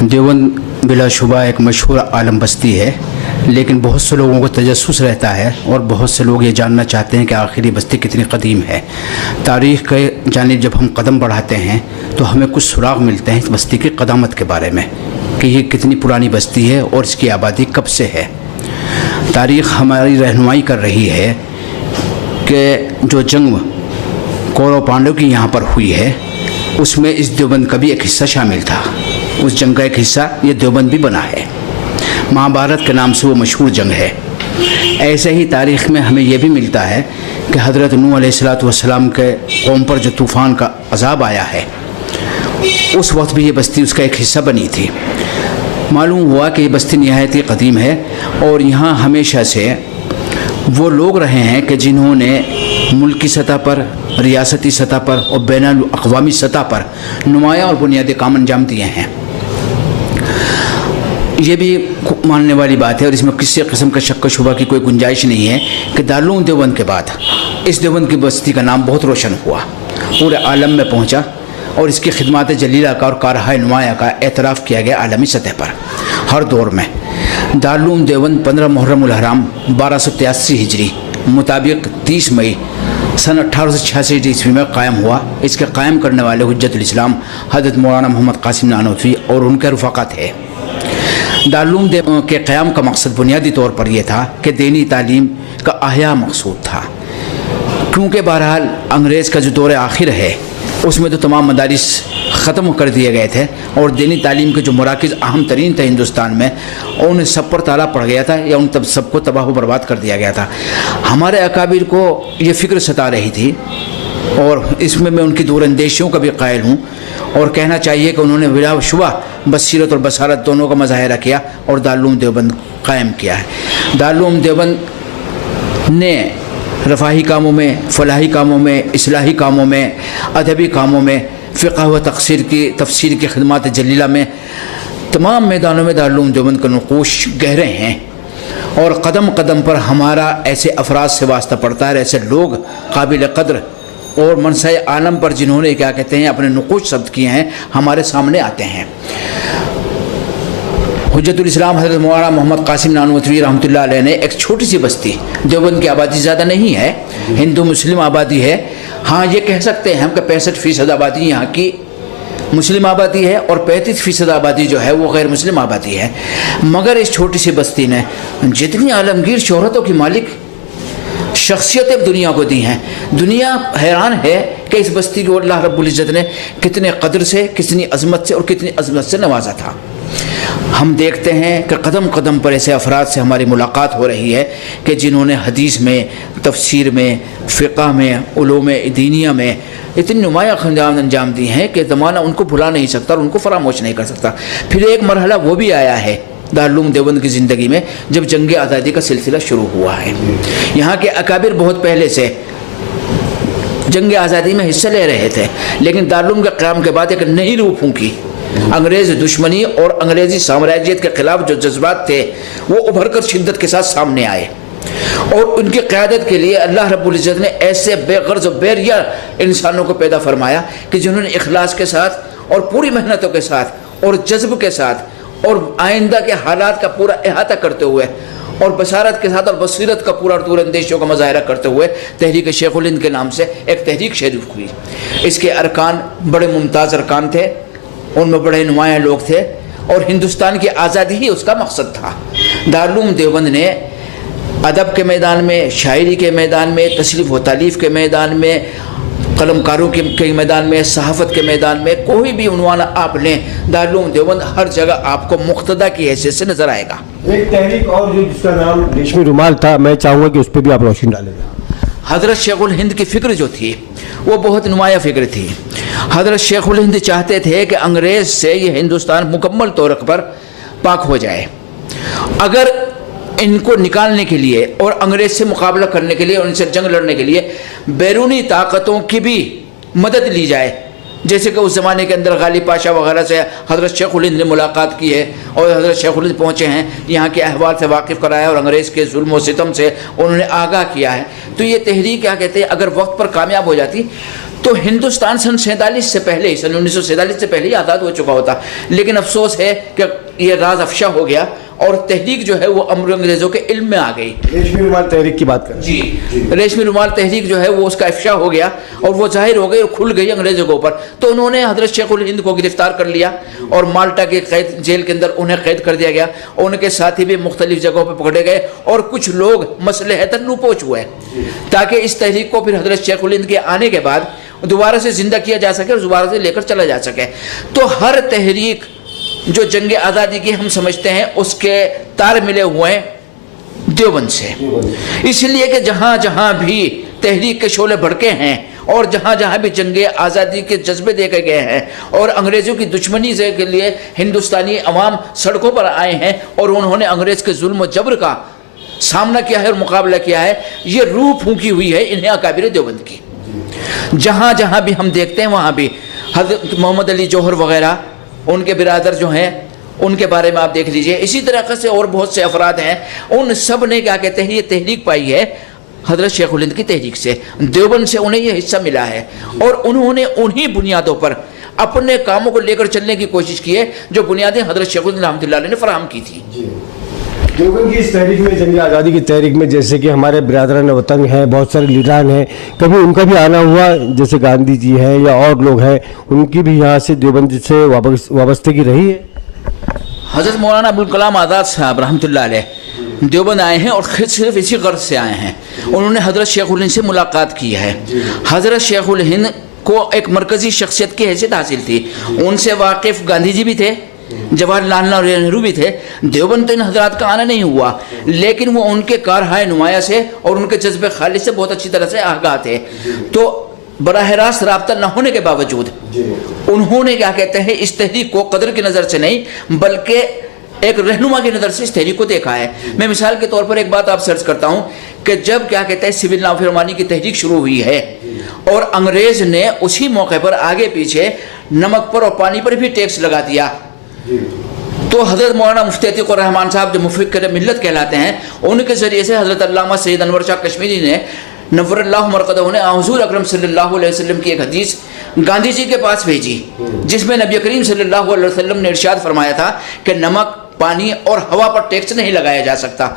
देवबंद बिलाशुबा एक मशहूर आलम बस्ती है, लेकिन बहुत से लोगों को तजस्सुस रहता है और बहुत से लोग ये जानना चाहते हैं कि आखिर ये बस्ती कितनी कदीम है। तारीख़ के जानिब जब हम कदम बढ़ाते हैं तो हमें कुछ सुराग मिलते हैं इस बस्ती की क़दामत के बारे में कि ये कितनी पुरानी बस्ती है और इसकी आबादी कब से है। तारीख़ हमारी रहनुमाई कर रही है कि जो जंग कौरव पांडव की यहाँ पर हुई है उसमें इस देवबंद का भी एक हिस्सा शामिल था। उस जंग का एक हिस्सा ये देवबंद भी बना है। महाभारत के नाम से वो मशहूर जंग है। ऐसे ही तारीख़ में हमें यह भी मिलता है कि हज़रत नूह अलैहिस्सलाम के कौम पर जो तूफ़ान का अज़ाब आया है उस वक्त भी ये बस्ती उसका एक हिस्सा बनी थी। मालूम हुआ कि ये बस्ती निहायत ही कदीम है और यहाँ हमेशा से वो लोग रहे हैं कि जिन्होंने मुल्की सतह पर, रियासती सतह पर और बैनुल अक़वामी सतह पर नुमायाँ और बुनियादी काम अंजाम दिए हैं। ये भी मानने वाली बात है और इसमें किसी किस्म का शक व शुबा की कोई गुंजाइश नहीं है कि दारुल उलूम देवबंद के बाद इस देवबंद की बस्ती का नाम बहुत रोशन हुआ, पूरे आलम में पहुँचा और इसकी खिदमत जलीला का और कारहाय नुमाया का एतराफ़ किया गया आलमी सतह पर हर दौर में। दारुल उलूम देवबंद 15 मुहर्रमुल हराम 1283 हिजरी मुताबिक 30 मई सन 1886 ईस्वी में कायम हुआ। इसके कायम करने वाले हुज्जतुल इस्लाम हज़रत मौलाना मोहम्मद कासिम नानोतवी और उनके रफ़ाक़ा थे। दारुल उलूम देवबंद के क़याम का मकसद बुनियादी तौर पर यह था कि दीनी तालीम का अहया मकसूद था, क्योंकि बहरहाल अंग्रेज़ का जो दौर आखिर है उसमें तो तमाम मदारिस ख़त्म कर दिए गए थे और दीनी तालीम के जो मराकज़ अहम तरीन थे हिंदुस्तान में उन सब पर ताला पड़ गया था या उन तब सबको तबाह व बर्बाद कर दिया गया था। हमारे अकाबिर को ये फ़िक्र सता रही थी और इसमें मैं उनकी दूरअंदेशियों का भी कायल हूँ और कहना चाहिए कि उन्होंने बिला शुबा बसीरत और बसारत दोनों का मुज़ाहिरा किया और दारुल उलूम देवबंद कायम किया है। दारुल उलूम देवबंद ने रफ़ाही कामों में, फ़लाही कामों में, इस्लाही कामों में, अदबी कामों में, फ़िक़्ह व तफ़सीर की खिदमत जलीला में तमाम मैदानों में दारुल उलूम देवबंद का नक़ूश गहरे हैं और कदम कदम पर हमारा ऐसे अफराद से वास्ता पड़ता है, ऐसे लोग काबिल क़द्र और मनसाए आलम पर जिन्होंने क्या कहते हैं अपने नक़ूश सब्त किए हैं हमारे सामने आते हैं। हुज्जतुल इस्लाम हज़रत मौलाना मोहम्मद कासिम नानोतवी रहमतुल्लाह अलैह ने एक छोटी सी बस्ती, देवबंद की आबादी ज़्यादा नहीं है, हिंदू मुस्लिम आबादी है। हाँ, ये कह सकते हैं हम कि 65% आबादी यहाँ की मुस्लिम आबादी है और 35% आबादी जो है वो गैर मुस्लिम आबादी है। मगर इस छोटी सी बस्ती ने जितनी आलमगीर शोहरतों की मालिक शख्सियतें दुनिया को दी हैं, दुनिया हैरान है कि इस बस्ती को अल्लाह रब्बुल इज़्ज़त ने कितने कदर से, कितनी अज़मत से और कितनी अज़मत से नवाजा था। हम देखते हैं कि कदम कदम पर ऐसे अफराद से हमारी मुलाकात हो रही है कि जिन्होंने हदीस में, तफसीर में, फ़िक़्ह में, उलूम दीनिया में इतनी नुमायाँ अंजाम दी हैं कि ज़माना उनको भुला नहीं सकता और उनको फरामोश नहीं कर सकता। फिर एक मरहला वो भी आया है दारुल उलूम देवबंद की ज़िंदगी में जब जंग आज़ादी का सिलसिला शुरू हुआ है। यहाँ के अकाबिर बहुत पहले से जंग आज़ादी में हिस्सा ले रहे थे, लेकिन दारुल उलूम के क़याम के बाद एक नई रूह फूंकी। अंग्रेज़ दुश्मनी और अंग्रेज़ी साम्राज्यत के ख़िलाफ़ जो जज्बात थे वो उभर कर शिद्दत के साथ सामने आए और उनकी क़यादत के लिए अल्लाह रब्बुल इज़्ज़त ने ऐसे बेग़र्ज़ और बेरिया इंसानों को पैदा फरमाया कि जिन्होंने इखलास के साथ और पूरी मेहनतों के साथ और जज्ब के साथ और आइंदा के हालात का पूरा अहाता करते हुए और बसारत के साथ और बसीरत का पूरा दूरअंदेशियों का मुज़ाहिरा करते हुए तहरीक शेखुल हिंद के नाम से एक तहरीक शरीफ हुई। इसके अरकान बड़े मुमताज़ अरकान थे, उनमें बड़े नुमायाँ लोग थे और हिंदुस्तान की आज़ादी ही उसका मकसद था। दारुल उलूम देवबंद ने अदब के मैदान में, शायरी के मैदान में, तसलीफ़ व तालीफ़ के मैदान में, कलमकारों के मैदान में, सहाफ़त के मैदान में कोई भी उन्वान आप लें, दारुल उलूम देवबंद हर जगह आपको मुक़्तदा की हैसियत से नज़र आएगा। एक तहरीक और जो जिसका नाम रेशमी रुमाल था, मैं चाहूँगा कि उस पर भी आप रोशनी डालेंगे। हज़रत शेखुल हिंद की फ़िक्र जो थी वो बहुत नुमाया फ़िक्र थी। हज़रत शेखुल हिंद चाहते थे कि अंग्रेज़ से ये हिंदुस्तान मुकम्मल तौर पर पाक हो जाए। अगर इनको निकालने के लिए और अंग्रेज़ से मुकाबला करने के लिए और इनसे जंग लड़ने के लिए बैरूनी ताकतों की भी मदद ली जाए, जैसे कि उस ज़माने के अंदर गालिब पाशा वगैरह से हज़रत शेखुल हिंद ने मुलाकात की है और हज़रत शेखुल हिंद पहुँचे हैं, यहाँ के अहवाल से वाकिफ़ कराया और अंग्रेज़ के जुल्म व सितम से उन्होंने आगाह किया है। तो ये तहरीक क्या कहते हैं, अगर वक्त पर कामयाब हो जाती تو ہندوستان سن 47 سے پہلے سن 1947 سے پہلے ہی آزاد ہو چکا ہوتا، لیکن افسوس ہے کہ یہ راز افشا ہو گیا اور تحریک جو ہے وہ انگریزوں کے علم میں آ گئی. ریشمی رومال تحریک کی بات کریں. جی ریشمی رومال تحریک جو ہے وہ اس کا افشا ہو گیا اور وہ ظاہر ہو گئی اور کھل گئی انگریزوں کے اوپر. تو انہوں نے حضرت شیخ الہند کو گرفتار کر لیا اور مالٹا کے جیل کے اندر انہیں قید کر دیا گیا. ان کے ساتھی بھی مختلف جگہوں پہ پکڑے گئے اور کچھ لوگ مصلحتاً روپوش ہوئے تاکہ اس تحریک کو پھر حضرت شیخ الہند کے آنے کے بعد دوبارہ سے زندہ کیا جا سکے اور دوبارہ سے لے کر چلا جا سکے. تو ہر تحریک جو جنگ آزادی کی ہم سمجھتے ہیں اس کے تار ملے ہوئے ہیں دیوبند سے، اس لیے کہ جہاں جہاں بھی تحریک کے شعلے بھڑکے ہیں اور جہاں جہاں بھی جنگ آزادی کے جذبے دیکھے گئے ہیں اور انگریزوں کی دشمنی سے کے لیے ہندوستانی عوام سڑکوں پر آئے ہیں اور انہوں نے انگریز کے ظلم و جبر کا سامنا کیا ہے اور مقابلہ کیا ہے، یہ روح پھونکی ہوئی ہے انہیں اکابر دیوبند کی. جہاں جہاں بھی ہم دیکھتے ہیں وہاں بھی حضرت محمد علی جوہر وغیرہ ان کے برادر جو ہیں ان کے بارے میں آپ دیکھ لیجئے. اسی طریقے سے اور بہت سے افراد ہیں، ان سب نے کیا کہتے ہیں یہ تحریک پائی ہے حضرت شیخ الہند کی تحریک سے. دیوبند سے انہیں یہ حصہ ملا ہے اور انہوں نے انہی بنیادوں پر اپنے کاموں کو لے کر چلنے کی کوشش کی ہے جو بنیادیں حضرت شیخ الہند رحمۃ اللہ علیہ نے فراہم کی تھی. دیوبند کی اس تحریک میں، جنگ آزادی کی تحریک میں، جیسے کہ ہمارے برادران وطن ہیں، بہت سارے لیڈران ہیں، کبھی ان کا بھی آنا ہوا جیسے گاندھی جی ہیں یا اور لوگ ہیں، ان کی بھی یہاں سے دیوبند سے وابستگی رہی ہے؟ حضرت مولانا ابوالکلام آزاد صاحب رحمۃ اللہ علیہ دیوبند آئے ہیں اور صرف اسی غرض سے آئے ہیں. انہوں نے حضرت شیخ الہند سے ملاقات کی ہے. حضرت شیخ الہند کو ایک مرکزی شخصیت کی حیثیت حاصل تھی. ان سے واقف گاندھی جی بھی تھے، جواہر لال نہرو بھی تھے. دیوبند تو ان حضرات کا آنا نہیں ہوا، لیکن وہ ان کے کارہائے نمایاں سے اور ان کے جذب خالص سے بہت اچھی طرح سے آگاہ تھے. تو براہ راست رابطہ نہ ہونے کے باوجود انہوں نے کیا کہتے ہیں اس تحریک کو قدر کی نظر سے نہیں بلکہ ایک رہنما کی نظر سے اس تحریک کو دیکھا ہے. میں مثال کے طور پر ایک بات آپ سے عرض کرتا ہوں کہ جب کیا کہتے ہیں سول نافرمانی کی تحریک شروع ہوئی ہے اور انگریز نے اسی موقع پر آگے پیچھے نمک پر اور پانی پر بھی ٹیکس لگا دیا، تو حضرت مولانا مفتی عتیق الرحمان صاحب جو مفکر ملت کہلاتے ہیں ان کے ذریعے سے حضرت علامہ سید انور شاہ کشمیری نے نور اللہ مرقدہ نے حضور اکرم صلی اللہ علیہ وسلم کی ایک حدیث گاندھی جی کے پاس بھیجی جس میں نبی کریم صلی اللہ علیہ وسلم نے ارشاد فرمایا تھا کہ نمک، پانی اور ہوا پر ٹیکس نہیں لگایا جا سکتا.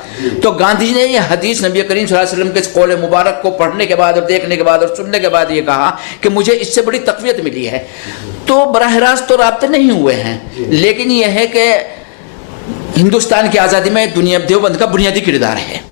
تو گاندھی جی نے یہ حدیث نبی کریم صلی اللہ علیہ وسلم کے قول مبارک کو پڑھنے کے بعد اور دیکھنے کے بعد اور سننے کے بعد یہ کہا کہ مجھے اس سے بڑی تقویت ملی ہے. تو براہ راست تو رابطے نہیں ہوئے ہیں، لیکن یہ ہے کہ ہندوستان کی آزادی میں دیوبند کا بنیادی کردار ہے.